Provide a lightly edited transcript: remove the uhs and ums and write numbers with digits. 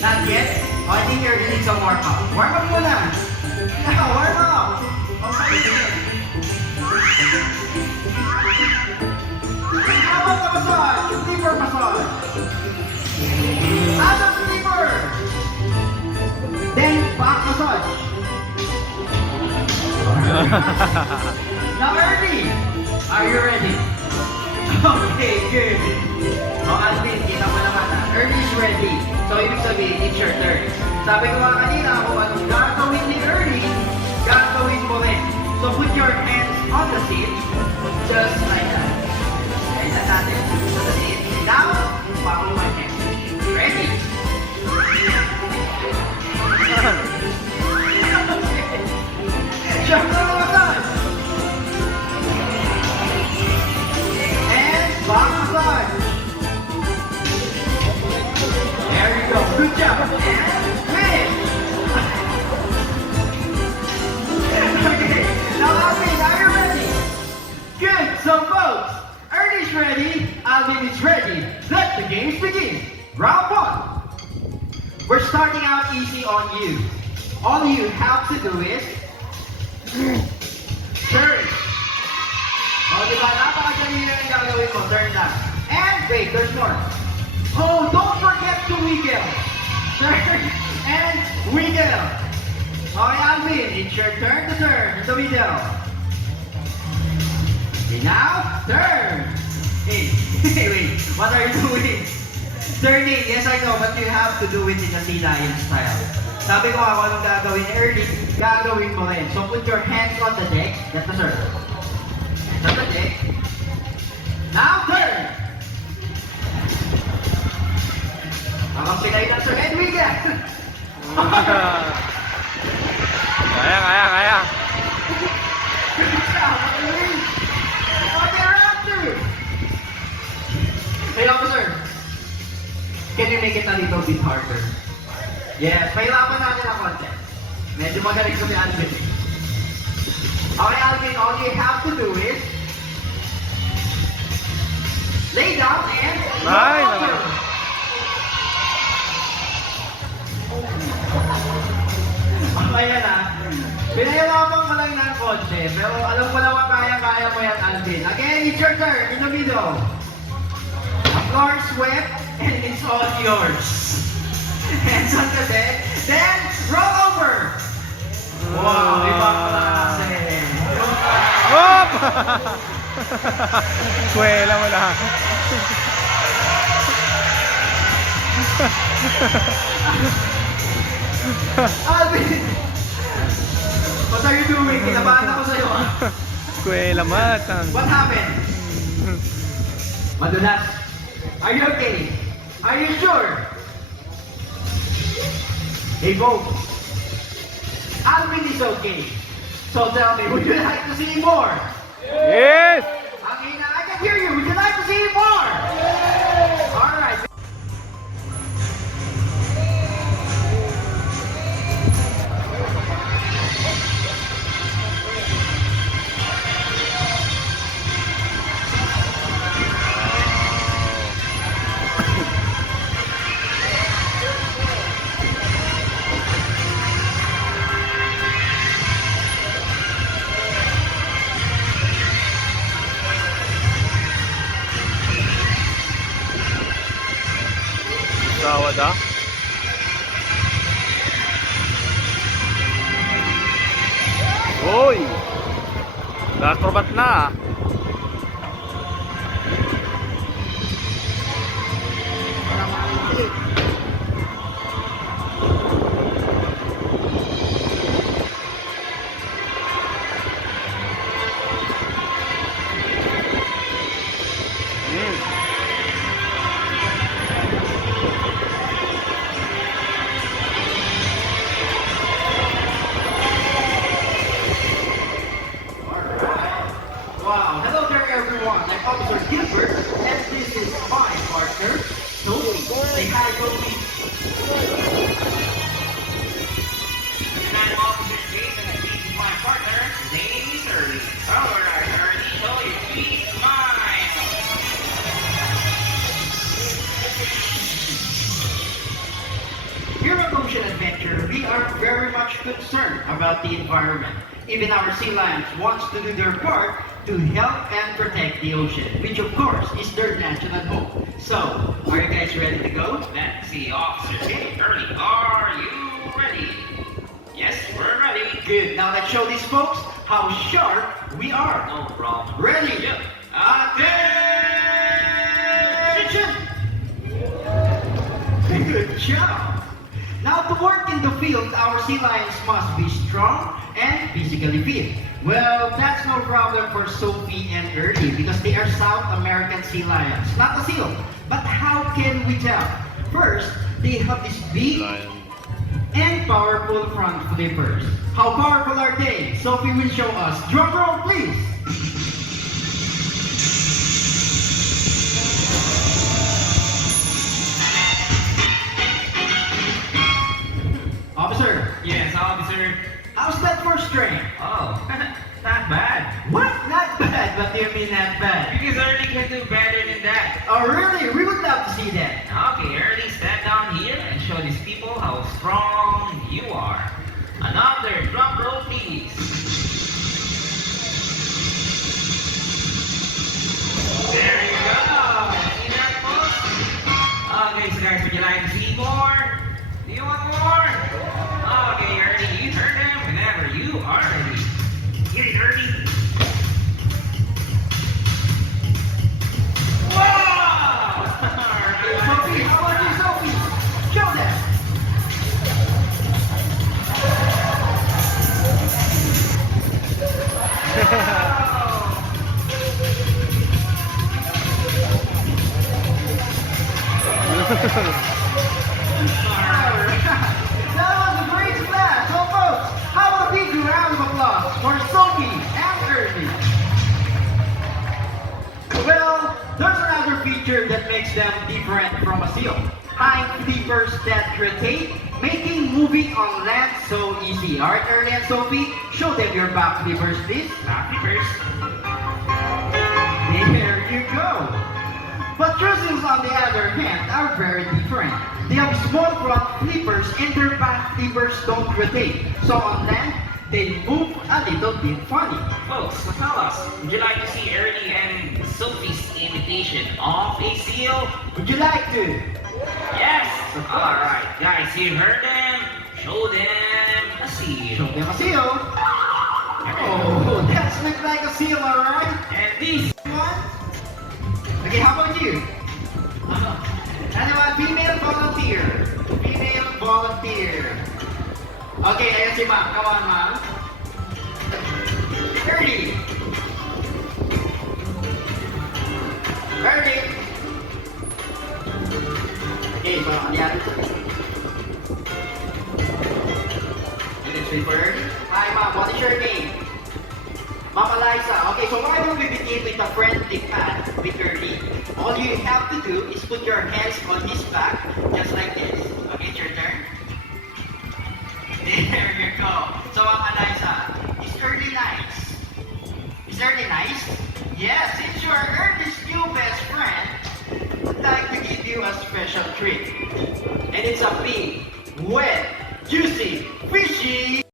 Not yet? Oh, I think you're gonna need some warm up. Warm up muna! Yeah, warm up! Okay. How about the massage? Deeper massage. Out of deeper! Then, back massage. Now, Ernie, are you ready? Okay, good. Oh, Alvin, kita mo naman na. Ernie's ready. So, ibig sabihin, it's your turn. Sabi ko nga kanina, kung anong gagawin ni Ernie, gagawin mo rin. So, put your hands on the seat, just like that. Right, that's natin. So, the seat. Now, follow my hand. Ready? Jump na mga son! And back massage. There you go. Good job. And finish. Okay. Now, Alvin, are you ready? Good. So, folks, Ernie's ready. Alvin is ready. Let the games begin. Round one. We're starting out easy on you. All you have to do is turn. Oh, diba? Napakadali na yung gagawin mo. Turn lang. And wait, there's more. Oh, don't forget to wiggle. Turn and wiggle. Okay, Alvin, it's your turn to turn in the middle. Okay, now, turn. Hey, wait, what are you doing? Turning, yes I know, but you have to do it in a sea lion style. Sabi ko ako anong gagawin ni Ernie, gagawin mo rin. So put your hands on the deck, that's the circle. Hands on the deck. Now turn! Habang pinay lang sa head wiggle. Kaya. Okay, round two. Hey, officer. Can you make it a little bit harder? Yes, pahirapan natin ang konti. Medyo magaling sa si Alvin. Okay, Alvin, all you have to do is lay down and Ay, roll over. Ayan na. Pinahirapan ko lang ng konti, pero alam ko naman kaya-kaya mo yan, Alvin. Again, it's your turn in the middle. The floor is wet and it's all yours. Hands on the bed, then roll over. Wow, iba pala kasi. Hop! Kuwela mo lang. Alvin! What are you doing? Kinabahan ako sa'yo ah. Kuwela matang. What happened? Madulas. Are you okay? Are you sure? Hey folks, Alvin is okay. So tell me, would you like to see more? Yes! Angina, I can hear you. Would you like to see more? Yes! All right. Tawad ah. Uy! Acrobat na ah. Wow. Hello there, everyone. I'm Officer Gilbert, and this is my partner, Toby. Say hi, Toby. And I'm Officer Jason, and this is my partner. His name is Ernie. All right, Ernie, show your sweet smile. Here at Ocean Adventure, we are very much concerned about the environment. Even our sea lions wants to do their part to help and protect the ocean, which of course is their national home. So, are you guys ready to go? Let's see, officers. Hey, Early, are you ready? Yes, we're ready. Good. Now let's show these folks how sharp we are. No problem. Ready? Yep. Attention! Good job. Now to work in the field, our sea lions must be strong and physically fit. Well, that's no problem for Sophie and Early because they are South American sea lions, not a seal. But how can we tell? First, they have this big Lion. and powerful front flippers. How powerful are they? Sophie will show us. Drum roll, please. Officer, Yes, officer. how's that for strength? Oh, not bad. What? Not bad. What do you mean not bad? Because Early can do better than that. Oh, really? We would love to see that. Okay, Early, stand down here and show these people how strong you are. Another drum roll, please. There you go. See that, folks? Okay, so guys, would you like to see more? Do you want more? Okay, Early, you heard them whenever you are ready. Here, Early. Wow! Sophie, how about you, Sophie? Show them. Alright. That was a great splash. So folks, how about a big round of applause for Sophie and Ernie? Well, there's another feature that makes them different from a seal. High flippers that rotate, making moving on land so easy. Alright, Ernie and Sophie, show them your back flippers, please. Happy first. There you go. But cruisers, on the other hand, are very different. They have small front flippers and their back flippers don't rotate. So on land, they move a little bit funny. Folks, so tell us, would you like to see Ernie and Sophie's imitation of a seal? Would you like to? Yes! Alright, guys, you heard them. Show them a seal. Show them a seal. Oh, that looks like a seal, alright? And this One. Okay, how about you? Anyone? Female volunteer. Female volunteer. Okay, ayan si ma'am. Come on, ma'am. 30. 30. Okay, so on the other side. And then straight for 30. Hi, ma'am. What is your name? Mama Liza. Okay, so why don't we begin with a friendly pat with Ernie? All you have to do is put your hands on his back, just like this. Okay, it's your turn. There you go. So Mama Liza, is Ernie nice? Is Ernie nice? Yes, since you are Ernie's new best friend, I'd like to give you a special treat. And it's a big, wet, juicy, fishy